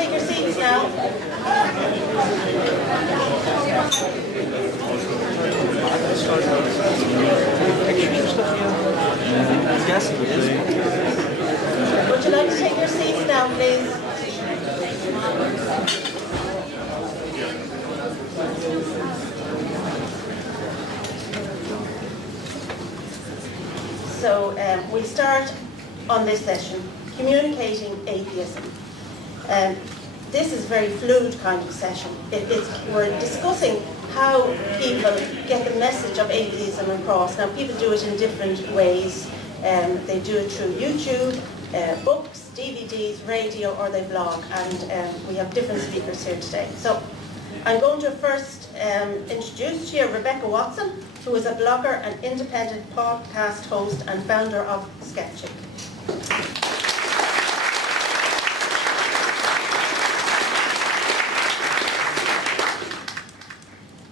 take your seats now? Would you like to take your seats now, please? So we start on this session, Communicating Atheism. This is a very fluid kind of session. We're discussing how people get the message of atheism across. Now, people do it in different ways. They do it through YouTube, books, DVDs, radio, or they blog. And we have different speakers here today. So I'm going to first introduce to you Rebecca Watson, who is a blogger and independent podcast host and founder of Skepchick.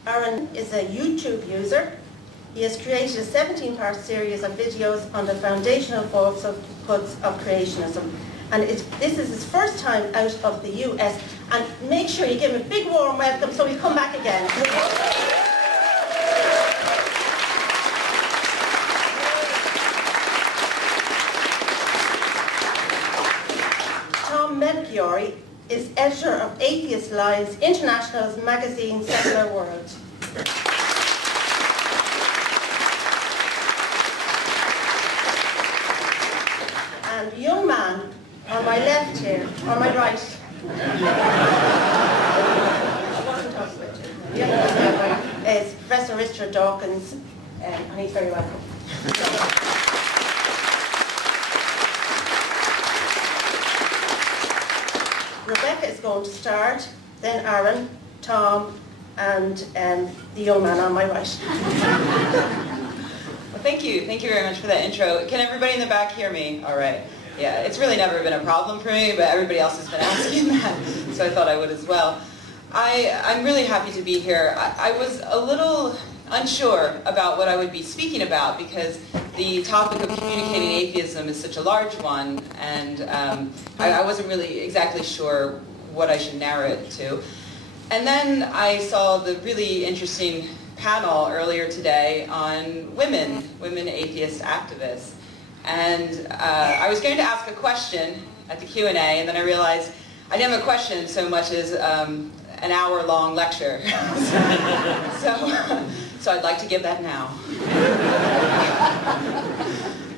Aaron is a YouTube user. He has created a 17-part series of videos on the foundational falsehoods of creationism. And this is his first time out of the US. And make sure you give him a big warm welcome so he'll come back again. Tom Melchiori is editor of Atheist Lives International's magazine Secular World. And the young man on my left here, on my right, is Professor Richard Dawkins, and he's very welcome. Rebecca is going to start, then Aaron, Tom, and the young man on my right. Well, thank you very much for that intro. Can everybody in the back hear me? All right. Yeah, it's really never been a problem for me, but everybody else has been asking that, so I thought I would as well. I'm really happy to be here. I was a little unsure about what I would be speaking about because the topic of communicating atheism is such a large one, and I wasn't really exactly sure what I should narrow it to. And then I saw the really interesting panel earlier today on women atheist activists. And I was going to ask a question at the Q&A, and then I realized I didn't have a question so much as an hour-long lecture. So I'd like to give that now.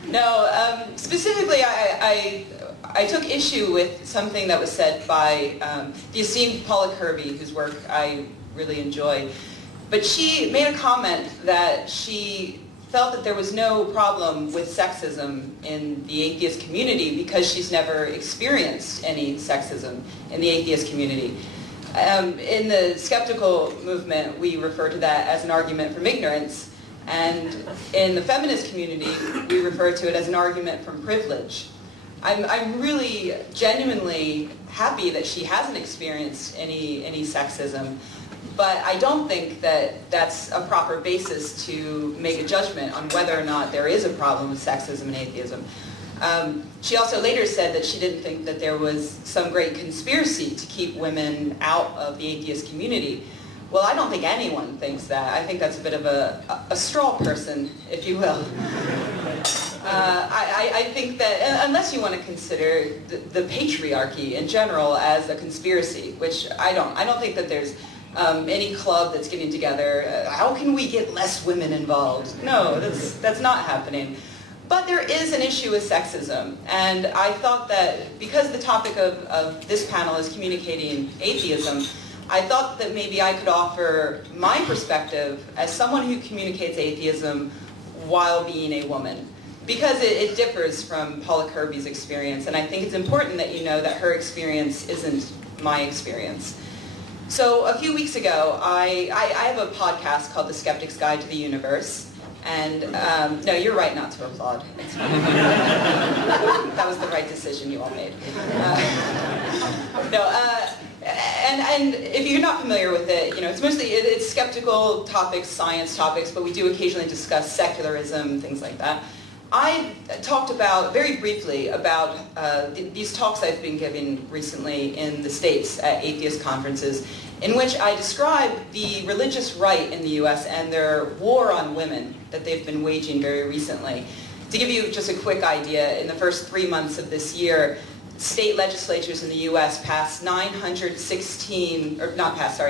No, specifically I took issue with something that was said by the esteemed Paula Kirby, whose work I really enjoy. But she made a comment that she felt that there was no problem with sexism in the atheist community because she's never experienced any sexism in the atheist community. In the skeptical movement, we refer to that as an argument from ignorance, and in the feminist community, we refer to it as an argument from privilege. I'm really genuinely happy that she hasn't experienced any sexism, but I don't think that that's a proper basis to make a judgment on whether or not there is a problem with sexism and atheism. She also later said that she didn't think that there was some great conspiracy to keep women out of the atheist community. Well, I don't think anyone thinks that. I think that's a bit of a straw person, if you will. I think that unless you want to consider the patriarchy in general as a conspiracy, which I don't think that there's any club that's getting together, how can we get less women involved? No, that's not happening. But there is an issue with sexism, and I thought that because the topic of this panel is communicating atheism, I thought that maybe I could offer my perspective as someone who communicates atheism while being a woman. Because it differs from Paula Kirby's experience, and I think it's important that you know that her experience isn't my experience. So a few weeks ago, I have a podcast called The Skeptic's Guide to the Universe. And no, you're right not to applaud. It's fine. That was the right decision you all made. And if you're not familiar with it, you know, it's skeptical topics, science topics, but we do occasionally discuss secularism, things like that. I talked about, very briefly, about these talks I've been giving recently in the States at atheist conferences, in which I describe the religious right in the US and their war on women that they've been waging very recently. To give you just a quick idea, in the first 3 months of this year, state legislatures in the US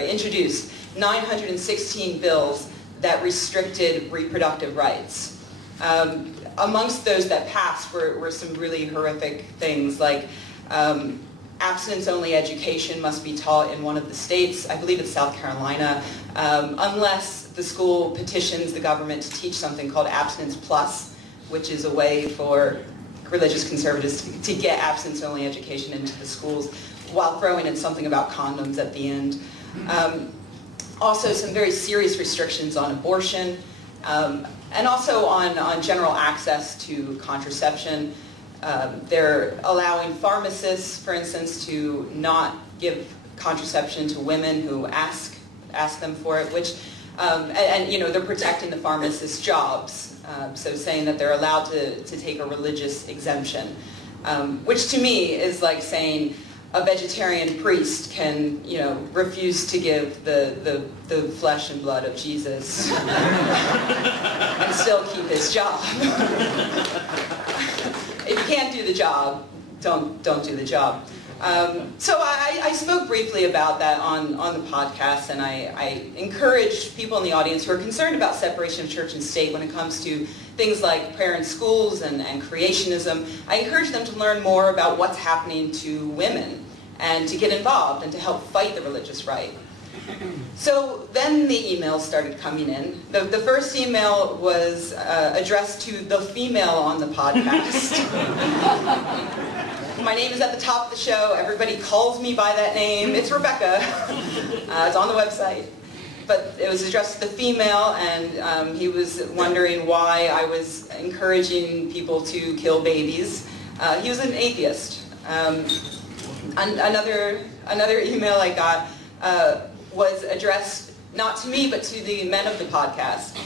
introduced 916 bills that restricted reproductive rights. Amongst those that passed were some really horrific things, like abstinence-only education must be taught in one of the states, I believe it's South Carolina, unless the school petitions the government to teach something called Abstinence Plus, which is a way for religious conservatives to get abstinence-only education into the schools while throwing in something about condoms at the end. Also, some very serious restrictions on abortion, and also on general access to contraception. They're allowing pharmacists, for instance, to not give contraception to women who ask them for it, which, and you know, they're protecting the pharmacists' jobs. So saying that they're allowed to take a religious exemption, which to me is like saying a vegetarian priest can, you know, refuse to give the flesh and blood of Jesus and still keep his job. If you can't do the job, don't do the job. So I spoke briefly about that on the podcast, and I encourage people in the audience who are concerned about separation of church and state when it comes to things like prayer in schools and creationism. I encourage them to learn more about what's happening to women and to get involved and to help fight the religious right. So then the emails started coming in. The first email was addressed to the female on the podcast. My name is at the top of the show. Everybody calls me by that name. It's Rebecca. It's on the website. But it was addressed to the female, and he was wondering why I was encouraging people to kill babies. He was an atheist. Another email I got was addressed not to me, but to the men of the podcast.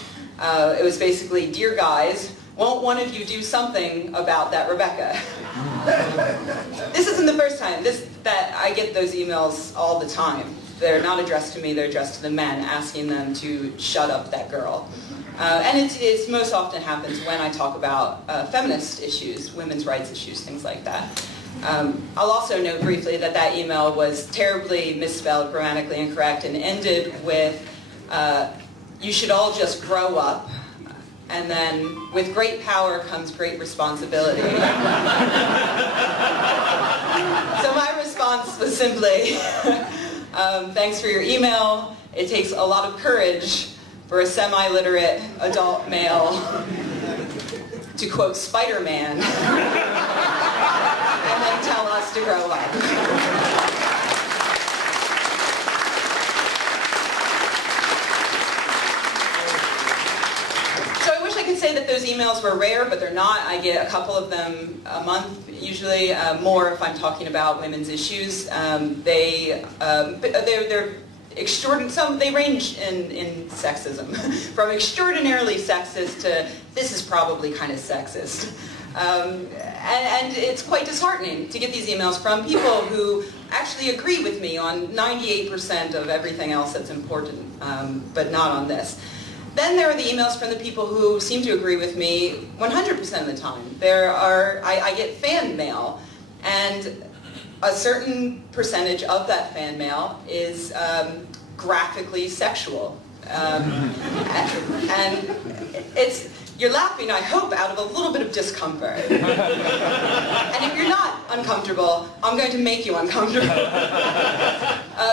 It was basically, "Dear guys, won't one of you do something about that Rebecca?" This isn't the first time that I get those emails all the time. They're not addressed to me, they're addressed to the men, asking them to shut up that girl. And it most often happens when I talk about feminist issues, women's rights issues, things like that. I'll also note briefly that that email was terribly misspelled, grammatically incorrect, and ended with, "You should all just grow up," and then, "With great power comes great responsibility." So my response was simply, "Thanks for your email. It takes a lot of courage for a semi-literate adult male to quote Spider-Man and then tell us to grow up." So I wish I could say that those emails were rare, but they're not. I get a couple of them a month, usually more if I'm talking about women's issues. They're extraordinary. They range in sexism, from extraordinarily sexist to this is probably kind of sexist. And it's quite disheartening to get these emails from people who actually agree with me on 98% of everything else that's important, but not on this. Then there are the emails from the people who seem to agree with me 100% of the time. I get fan mail, and a certain percentage of that fan mail is graphically sexual. And you're laughing, I hope, out of a little bit of discomfort. And if you're not uncomfortable, I'm going to make you uncomfortable.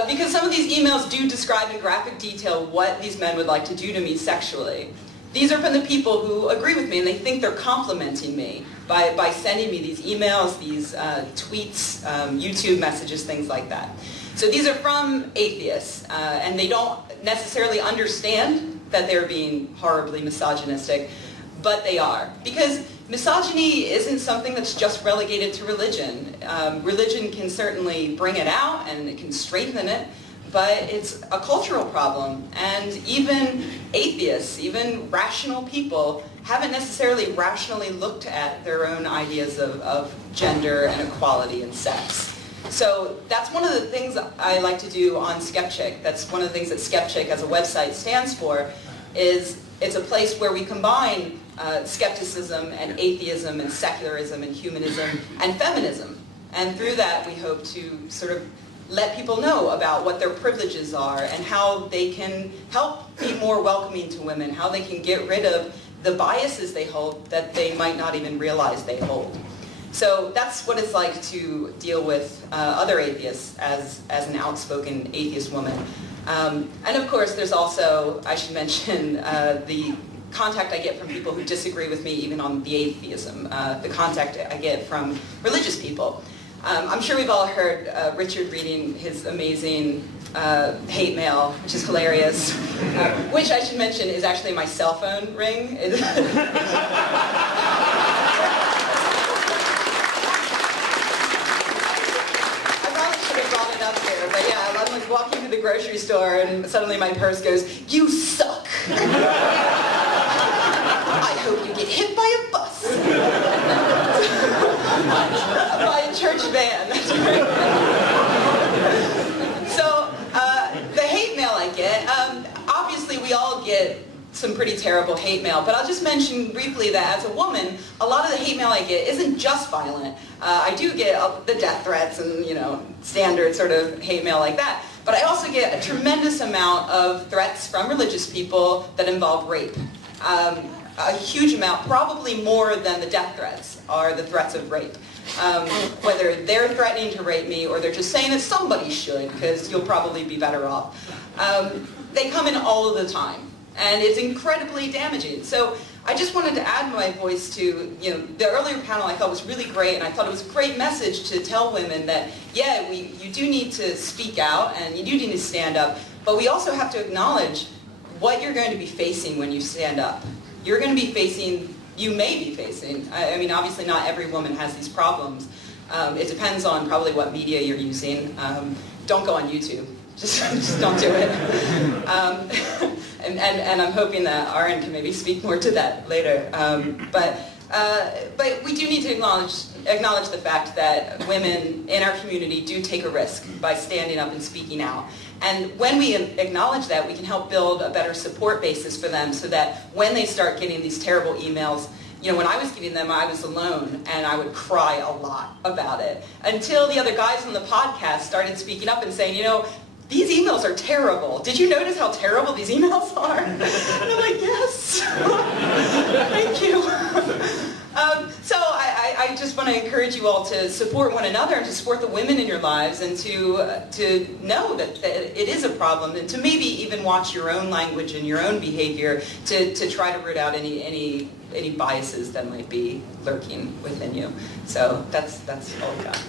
Because some of these emails do describe in graphic detail what these men would like to do to me sexually. These are from the people who agree with me, and they think they're complimenting me by sending me these emails, these tweets, YouTube messages, things like that. So these are from atheists, and they don't necessarily understand that they're being horribly misogynistic, but they are. Because misogyny isn't something that's just relegated to religion. Religion can certainly bring it out, and it can strengthen it, but it's a cultural problem. And even atheists, even rational people, haven't necessarily rationally looked at their own ideas of gender and equality and sex. So that's one of the things I like to do on Skepchick. That's one of the things that Skepchick as a website stands for, is it's a place where we combine skepticism and atheism and secularism and humanism and feminism. And through that we hope to sort of let people know about what their privileges are and how they can help be more welcoming to women, how they can get rid of the biases they hold that they might not even realize they hold. So that's what it's like to deal with other atheists as an outspoken atheist woman. And of course there's also, I should mention, the contact I get from people who disagree with me even on the atheism, the contact I get from religious people. I'm sure we've all heard Richard reading his amazing hate mail, which is hilarious, which I should mention is actually my cell phone ring. Up there, but yeah, I'm like walking to the grocery store and suddenly my purse goes, "You suck." I hope you get hit by a bus. By a church van. That's right. So the hate mail I get, obviously we all get some pretty terrible hate mail, but I'll just mention briefly that as a woman, a lot of the hate mail I get isn't just violent. I do get the death threats and, you know, standard sort of hate mail like that, but I also get a tremendous amount of threats from religious people that involve rape. A huge amount, probably more than the death threats, are the threats of rape. Whether they're threatening to rape me or they're just saying that somebody should, because you'll probably be better off. They come in all of the time. And it's incredibly damaging. So I just wanted to add my voice to, you know, the earlier panel I thought was really great, and I thought it was a great message to tell women that, yeah, you do need to speak out and you do need to stand up, but we also have to acknowledge what you're going to be facing when you stand up. You're going to be facing, you may be facing, I mean, obviously not every woman has these problems. It depends on probably what media you're using. Don't go on YouTube. Just don't do it. And I'm hoping that Aaron can maybe speak more to that later. But we do need to acknowledge the fact that women in our community do take a risk by standing up and speaking out. And when we acknowledge that, we can help build a better support basis for them so that when they start getting these terrible emails, you know, when I was getting them, I was alone, and I would cry a lot about it. Until the other guys on the podcast started speaking up and saying, you know, these emails are terrible. Did you notice how terrible these emails are? And I'm like, yes. Thank you. So I just want to encourage you all to support one another and to support the women in your lives, and to know that it is a problem, and to maybe even watch your own language and your own behavior to try to root out any biases that might be lurking within you. So that's all I've got.